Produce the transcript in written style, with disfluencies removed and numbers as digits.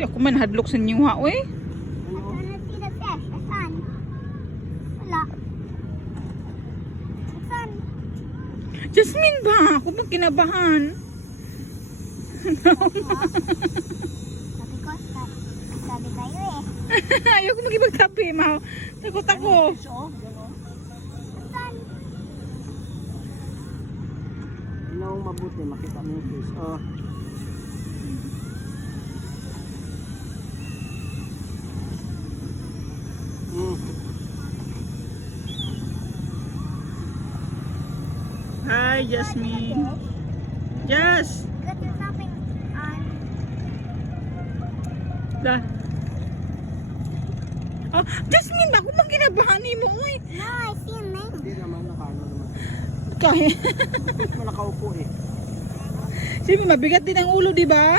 Di ako man hadlok sa inyo ha, oy. I wanna see the fish. The sun. Wala. The sun. Jasmine ba? Ako bang kinabahan? Sabi kayo eh. Ayoko magibagtabi, ma. Takot ako. The sun. Ano mabuti, makita mo yung fish. Oh. Hi, Jasmine. Jas! Got you something on. Da. Oh, Jasmine, ako bang kinabahan mo, oy. No, I see a name. Hindi naman, nakaano naman. Kahit. Fish mo nakaupo eh. Sige, mabigat din ang ulo, di ba?